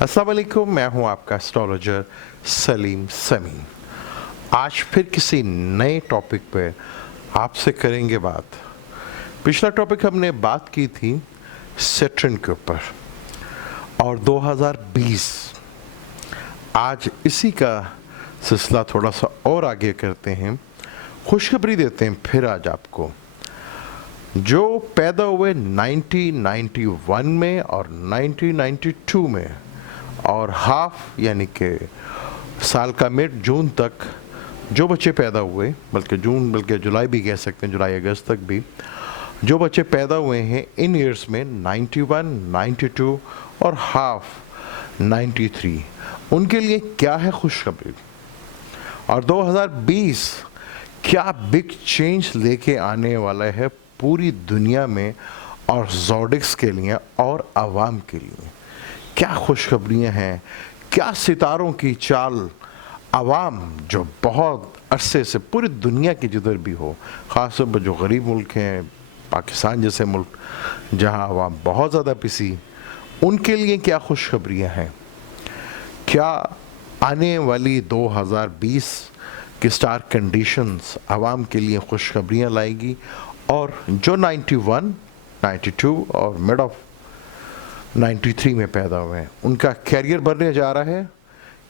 अस्सलाम वालेकुम, मैं हूं आपका एस्ट्रोलॉजर सलीम समी। आज फिर किसी नए टॉपिक पे आपसे करेंगे बात। पिछला टॉपिक हमने बात की थी सैटर्न के ऊपर और 2020। आज इसी का सिलसिला थोड़ा सा और आगे करते हैं। खुशखबरी देते हैं फिर आज आपको, जो पैदा हुए 1991 में और 1992 में और हाफ यानी कि साल का मिड जून तक जो बच्चे पैदा हुए, बल्कि जुलाई भी कह सकते हैं, जुलाई अगस्त तक भी जो बच्चे पैदा हुए हैं इन ईयर्स में 91, 92 और हाफ 93, उनके लिए क्या है खुशखबरी। और 2020 क्या बिग चेंज लेके आने वाला है पूरी दुनिया में और ज़ोडिक्स के लिए और आवाम के लिए। क्या खुशखबरियाँ हैं, क्या सितारों की चाल। आवाम जो बहुत अरसे से पूरी दुनिया की जिधर भी हो, ख़ास तौर पर जो गरीब मुल्क हैं, पाकिस्तान जैसे मुल्क जहाँ आवाम बहुत ज़्यादा पिसी, उनके लिए क्या खुशखबरियाँ हैं। क्या आने वाली 2020 की स्टार कंडीशंस आवाम के लिए खुशखबरियाँ लाएगी। और जो 91, 92 और मिड ऑफ 93 में पैदा हुए हैं, उनका कैरियर बनने जा रहा है।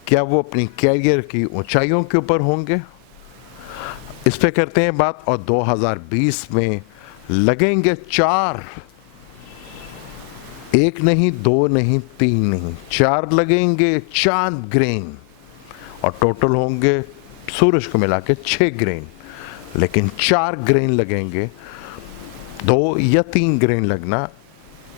क्या वो अपनी कैरियर की ऊंचाइयों के ऊपर होंगे, इस पे करते हैं बात। और 2020 में लगेंगे 4, 1 नहीं, 2 नहीं, 3 नहीं, 4 लगेंगे चांद ग्रेन और टोटल होंगे सूरज को मिला के 6 ग्रेन, लेकिन 4 ग्रेन लगेंगे। 2 या 3 ग्रेन लगना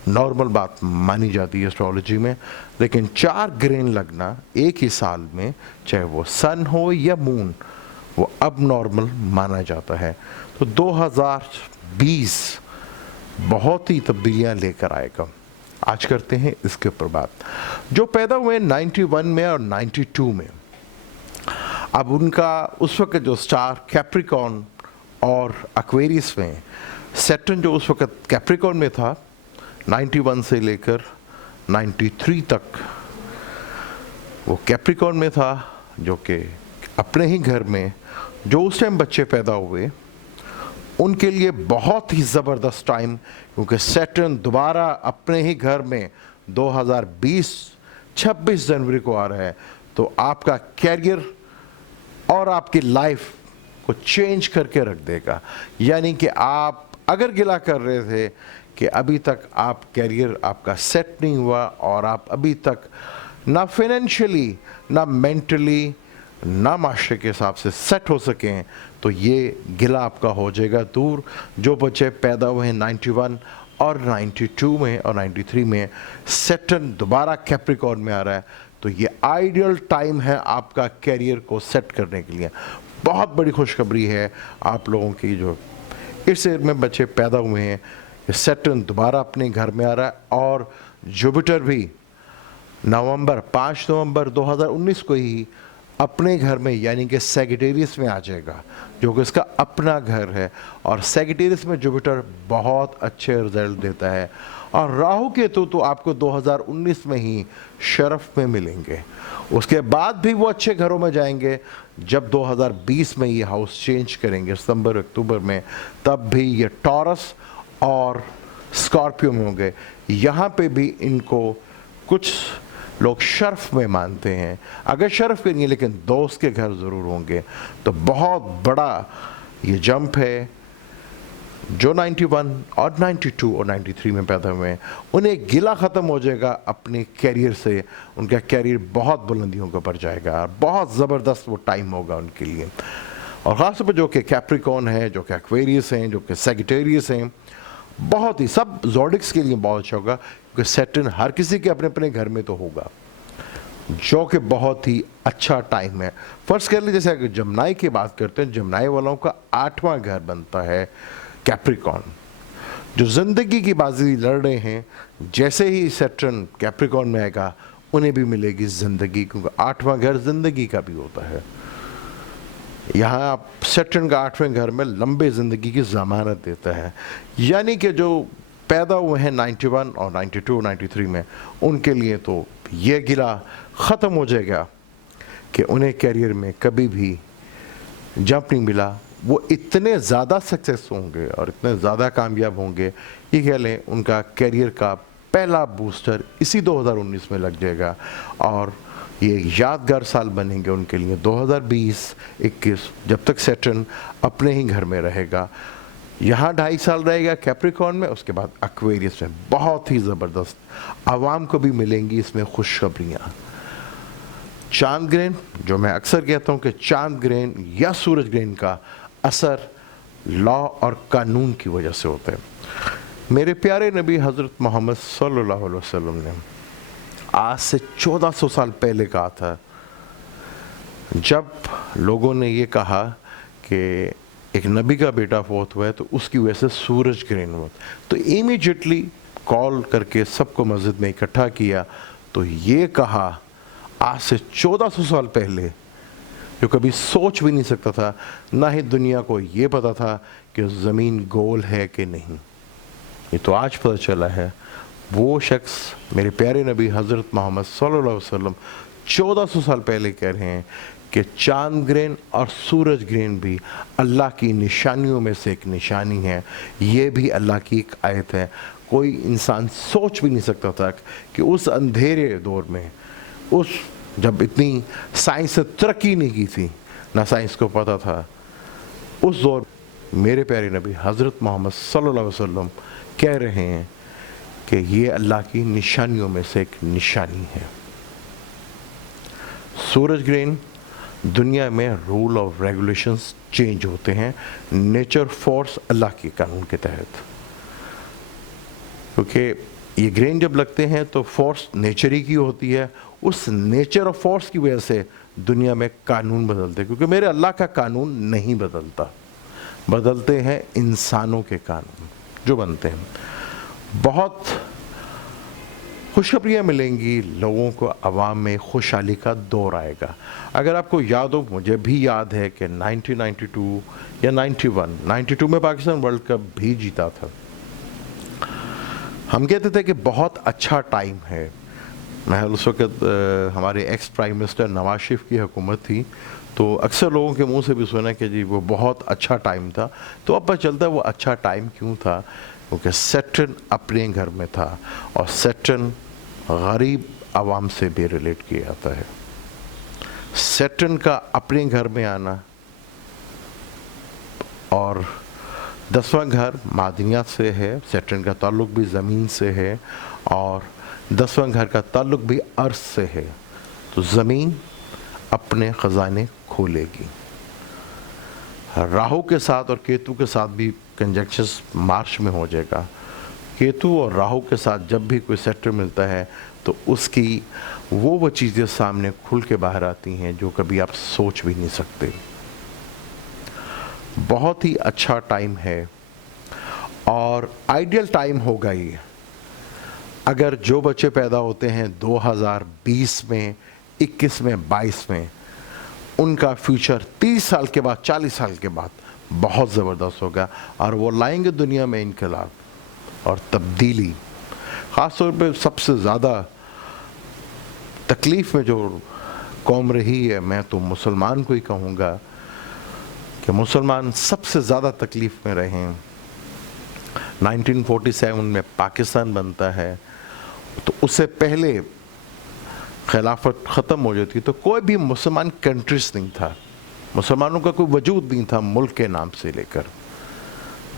नॉर्मल बात मानी जाती है एस्ट्रोलॉजी में, लेकिन 4 ग्रेन लगना एक ही साल में, चाहे वो सन हो या मून, वो अब नॉर्मल माना जाता है। तो 2020 बहुत ही तब्दीलियाँ लेकर आएगा। आज करते हैं इसके ऊपर बात। जो पैदा हुए 91 में और 92 में, अब उनका उस वक्त जो स्टार कैप्रिकॉर्न और एक्वेरियस में, सैटर्न जो उस वक्त कैप्रिकॉर्न में था 91 से लेकर 93 तक, वो कैप्रिकॉर्न में था, जो कि अपने ही घर में जो उस टाइम बच्चे पैदा हुए उनके लिए बहुत ही ज़बरदस्त टाइम, क्योंकि सैटर्न दोबारा अपने ही घर में 2020 26 जनवरी को आ रहा है। तो आपका कैरियर और आपकी लाइफ को चेंज करके रख देगा। यानी कि आप अगर गिला कर रहे थे कि अभी तक आप कैरियर आपका सेट नहीं हुआ और आप अभी तक ना फाइनेंशियली, ना मेंटली, ना माशरे के हिसाब से सेट हो सकें, तो ये गिला आपका हो जाएगा दूर। जो बच्चे पैदा हुए हैं 91 और 92 में और 93 में, सैटर्न दोबारा कैप्रिकॉर्न में आ रहा है, तो ये आइडियल टाइम है आपका कैरियर को सेट करने के लिए। बहुत बड़ी खुशखबरी है आप लोगों की जो इस ईयर में बच्चे पैदा हुए हैं। सैटर्न दोबारा अपने घर में आ रहा है और जुपिटर भी 5 नवंबर 2019 को ही अपने घर में यानी कि सैजिटेरियस में आ जाएगा, जो कि इसका अपना घर है। और सैजिटेरियस में जुपिटर बहुत अच्छे रिजल्ट देता है। और राहु केतु तो आपको 2019 में ही शरफ में मिलेंगे, उसके बाद भी वो अच्छे घरों में जाएंगे। जब 2020 में ये हाउस चेंज करेंगे सितंबर अक्टूबर में, तब भी ये टॉरस और स्कॉर्पियो में होंगे। यहाँ पे भी इनको कुछ लोग शर्फ में मानते हैं, अगर शर्फ के नहीं लेकिन दोस्त के घर ज़रूर होंगे। तो बहुत बड़ा ये जंप है। जो 91 और 92 और 93 में पैदा हुए हैं, उन्हें गिला ख़त्म हो जाएगा अपने कैरियर से। उनका कैरियर बहुत बुलंदियों के ऊपर जाएगा, बहुत ज़बरदस्त वो टाइम होगा उनके लिए। और ख़ास तौर पर जो कि कैप्रिकॉर्न है, जो कि एक्वेरियस हैं, जो कि सैजिटेरियस हैं, बहुत ही सब ज़ोडिक्स के लिए बहुत अच्छा होगा, क्योंकि सैटर्न हर किसी के अपने अपने घर में तो होगा, जो कि बहुत ही अच्छा टाइम है। फर्स्ट कर लीजिए, जैसे अगर जमनाई की बात करते हैं, जमनाई वालों का 8वां घर बनता है कैप्रिकॉर्न, जो ज़िंदगी की बाजी लड़ रहे हैं। जैसे ही सैटर्न कैप्रिकॉर्न में आएगा उन्हें भी मिलेगी ज़िंदगी, क्योंकि 8वां घर ज़िंदगी का भी होता है। यहाँ आप सैटर्न का 8वें घर में लंबे ज़िंदगी की ज़मानत देता है। यानी कि जो पैदा हुए हैं 91 और 92 93 में, उनके लिए तो ये गिला ख़त्म हो जाएगा कि उन्हें कैरियर में कभी भी जंप नहीं मिला, वो इतने ज़्यादा सक्सेस होंगे और इतने ज़्यादा कामयाब होंगे, ये कह लें उनका कैरियर का पहला बूस्टर इसी 2019 में लग जाएगा और ये यादगार साल बनेंगे उनके लिए 2020-21, जब तक सैटर्न अपने ही घर में रहेगा। यहाँ 2.5 साल रहेगा कैप्रिकॉर्न में, उसके बाद एक्वेरियस में। बहुत ही ज़बरदस्त आवाम को भी मिलेंगी इसमें खुशखबरियाँ। चांद ग्रहण, जो मैं अक्सर कहता हूँ कि चांद ग्रहण या सूरज ग्रहण का असर लॉ और कानून की वजह से होता है। मेरे प्यारे नबी हज़रत मोहम्मद सल्लल्लाहु अलैहि वसल्लम ने आज से 1400 साल पहले कहा था, जब लोगों ने ये कहा कि एक नबी का बेटा फौत हुआ है तो उसकी वजह से सूरज ग्रहण हुआ, तो इमीडिएटली कॉल करके सबको मस्जिद में इकट्ठा किया। तो ये कहा आज से 1400 साल पहले, जो कभी सोच भी नहीं सकता था, ना ही दुनिया को ये पता था कि ज़मीन गोल है कि नहीं, ये तो आज पता चला है। वो शख्स मेरे प्यारे नबी हज़रत मोहम्मद सल्लल्लाहु अलैहि वसल्लम 1400 साल पहले कह रहे हैं कि चांद ग्रहण और सूरज ग्रहण भी अल्लाह की निशानियों में से एक निशानी है। ये भी अल्लाह की एक आयत है। कोई इंसान सोच भी नहीं सकता था कि उस अंधेरे दौर में, उस जब इतनी साइंस ने तरक्की नहीं की थी, ना साइंस को पता था, उस दौर मेरे प्यारे नबी हज़रत मोहम्मद सल्लल्लाहु अलैहि वसल्लम कह रहे हैं कि ये अल्लाह की निशानियों में से एक निशानी है। सूरज ग्रहण, दुनिया में रूल ऑफ रेगुलेशंस चेंज होते हैं नेचर फोर्स अल्लाह के कानून के तहत, क्योंकि ये ग्रहण जब लगते हैं तो फोर्स नेचर ही की होती है। उस नेचर ऑफ फोर्स की वजह से दुनिया में कानून बदलते हैं, क्योंकि मेरे अल्लाह का कानून नहीं बदलता, बदलते हैं इंसानों के कानून जो बनते हैं। बहुत खुशखबरियाँ मिलेंगी लोगों को, आवाम में खुशहाली का दौर आएगा। अगर आपको याद हो, मुझे भी याद है कि 1992 या 92 में पाकिस्तान वर्ल्ड कप भी जीता था। हम कहते थे कि बहुत अच्छा टाइम है। मैं उस वक़्त हमारे ex prime minister Nawaz Sharif की हुकूमत थी, तो अक्सर लोगों के मुंह से भी सुना कि जी वो बहुत अच्छा टाइम था। तो अब पता चलता है वो अच्छा टाइम क्यों था, क्योंकि सैटर्न अपने घर में था और सैटर्न गरीब आवाम से भी रिलेट किया जाता है। सैटर्न का अपने घर में आना और 10वां घर मादनियात से है, सैटर्न का ताल्लुक़ भी ज़मीन से है और 10वां घर का ताल्लुक़ भी अर्ज़ से है। तो ज़मीन अपने ख़जाने खोलेगी। राहु के साथ और केतु के साथ भी कंजक्शंस मार्च में हो जाएगा। केतु और राहु के साथ जब भी कोई सेक्टर मिलता है तो उसकी वो चीज़ें सामने खुल के बाहर आती हैं जो कभी आप सोच भी नहीं सकते। बहुत ही अच्छा टाइम है और आइडियल टाइम होगा ये अगर जो बच्चे पैदा होते हैं 2020 में, 21 में, 22 में, उनका फ्यूचर 30 साल के बाद, 40 साल के बाद बहुत ज़बरदस्त होगा और वो लाएंगे दुनिया में इनकलाब और तब्दीली। ख़ास तौर पे सबसे ज़्यादा तकलीफ़ में जो कौम रही है, मैं तो मुसलमान को ही कहूँगा कि मुसलमान सबसे ज़्यादा तकलीफ़ में रहे हैं। 1947 में पाकिस्तान बनता है, तो उससे पहले खिलाफत ख़त्म हो जाती तो कोई भी मुसलमान कंट्रीज नहीं था, मुसलमानों का कोई वजूद नहीं था मुल्क के नाम से लेकर।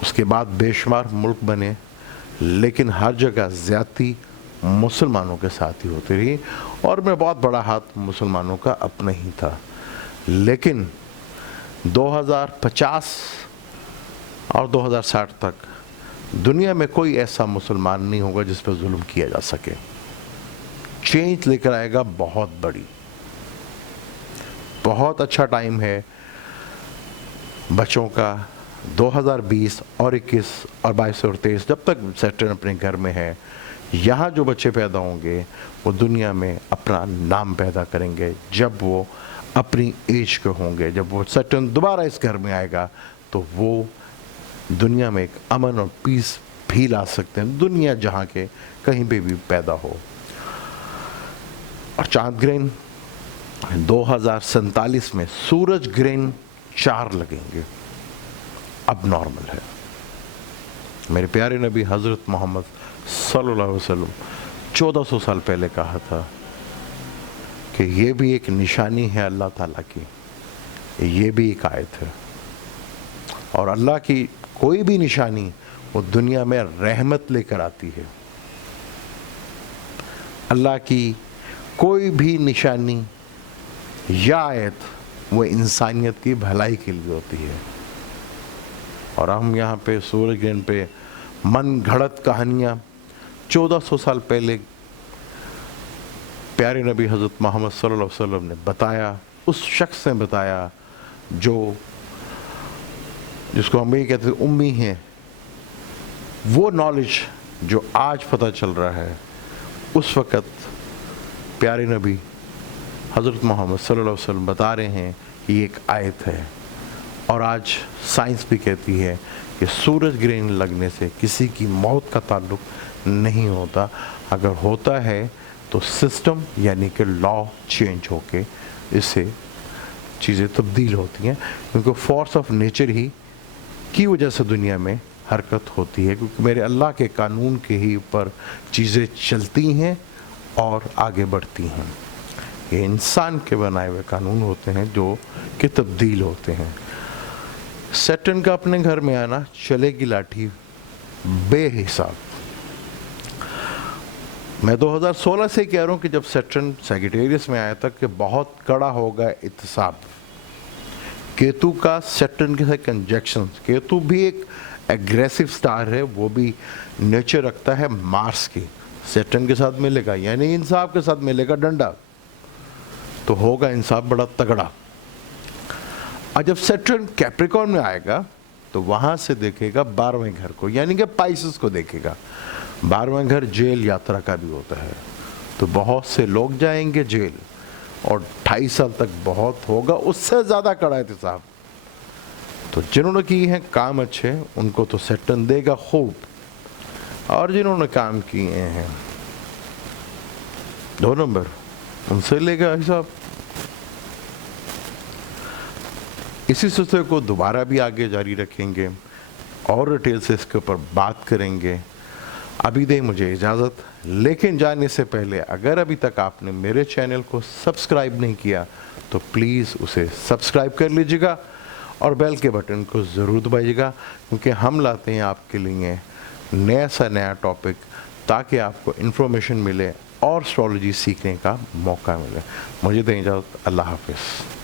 उसके बाद बेशुमार मुल्क बने, लेकिन हर जगह ज़्यादती मुसलमानों के साथ ही होती रही और में बहुत बड़ा हाथ मुसलमानों का अपना ही था। लेकिन 2050 और 2060 तक दुनिया में कोई ऐसा मुसलमान नहीं होगा जिस पर जुल्म किया जा सके। चेंज लेकर आएगा बहुत बड़ी। बहुत अच्छा टाइम है बच्चों का 2020 और 21 और 22 और 23, जब तक सैटर्न अपने घर में है। यहाँ जो बच्चे पैदा होंगे वो दुनिया में अपना नाम पैदा करेंगे। जब वो अपनी एज के होंगे, जब वो सैटर्न दोबारा इस घर में आएगा तो वो दुनिया में एक अमन और पीस भी ला सकते हैं, दुनिया जहाँ के कहीं पे भी पैदा हो। और चांद ग्रहण 2047 में सूरज ग्रहण 4 लगेंगे, अब नॉर्मल है। मेरे प्यारे नबी हज़रत मोहम्मद सल्लल्लाहु अलैहि वसल्लम 1400 साल पहले कहा था कि ये भी एक निशानी है अल्लाह ताला की, ये भी एक आयत है। और अल्लाह की कोई भी निशानी वो दुनिया में रहमत लेकर आती है। अल्लाह की कोई भी निशानी या आयत वो इंसानियत की भलाई के लिए होती है। और हम यहाँ पे सूरज ग्रहण पे मन घड़त कहानियाँ 1400 साल पहले प्यारे नबी हज़रत मोहम्मद सल्लल्लाहु अलैहि वसल्लम ने बताया, उस शख्स ने बताया जिसको हम ये कहते हैं उम्मी हैं, वो नॉलेज जो आज पता चल रहा है उस वक़्त प्यारे नबी हज़रत मोहम्मद सल्लल्लाहु अलैहि वसल्लम बता रहे हैं कि ये एक आयत है। और आज साइंस भी कहती है कि सूरज ग्रहण लगने से किसी की मौत का ताल्लुक़ नहीं होता, अगर होता है तो सिस्टम यानी कि लॉ चेंज होके इससे चीज़ें तब्दील होती हैं, क्योंकि फोर्स ऑफ नेचर ही की वजह से दुनिया में हरकत होती है, क्योंकि मेरे अल्लाह के कानून के ही ऊपर चीज़ें चलती हैं और आगे बढ़ती हैं। ये इंसान के बनाए हुए कानून होते हैं जो कि तब्दील होते हैं। सैटर्न का अपने घर में आना, चलेगी लाठी बेहिसाब। मैं 2016 से कह रहा हूँ कि जब सैटर्न सैजिटेरियस में आया था कि बहुत कड़ा होगा इत्तेसाब। केतु का सैटर्न के साथ कंजक्शन, केतु भी एक एग्रेसिव स्टार है, वो भी नेचर रखता है मार्स की, सैटर्न के साथ मिलेगा यानी इंसाफ के साथ मिलेगा डंडा, तो होगा इंसाफ बड़ा तगड़ा। और जब सैटर्न कैप्रिकॉर्न में आएगा तो वहाँ से देखेगा 12वें घर को, यानी कि पाइसेस को देखेगा। 12वां घर जेल यात्रा का भी होता है, तो बहुत से लोग जाएंगे जेल और 2.5 साल तक बहुत होगा, उससे ज़्यादा कड़ा है साहब। तो जिन्होंने किए हैं काम अच्छे उनको तो सैटर्न देगा खूब, और जिन्होंने काम किए हैं 2 नंबर उनसे लेगा हिसाब। इसी सिलसिले को दोबारा भी आगे जारी रखेंगे और डिटेल से इसके ऊपर बात करेंगे। अभी दे मुझे इजाज़त, लेकिन जाने से पहले अगर अभी तक आपने मेरे चैनल को सब्सक्राइब नहीं किया तो प्लीज़ उसे सब्सक्राइब कर लीजिएगा और बेल के बटन को ज़रूर दबाइएगा, क्योंकि हम लाते हैं आपके लिए नया सा नया टॉपिक, ताकि आपको इन्फॉर्मेशन मिले और एस्ट्रोलॉजी सीखने का मौका मिले। मुझे दें इजाज़त, अल्लाह हाफ़िज़।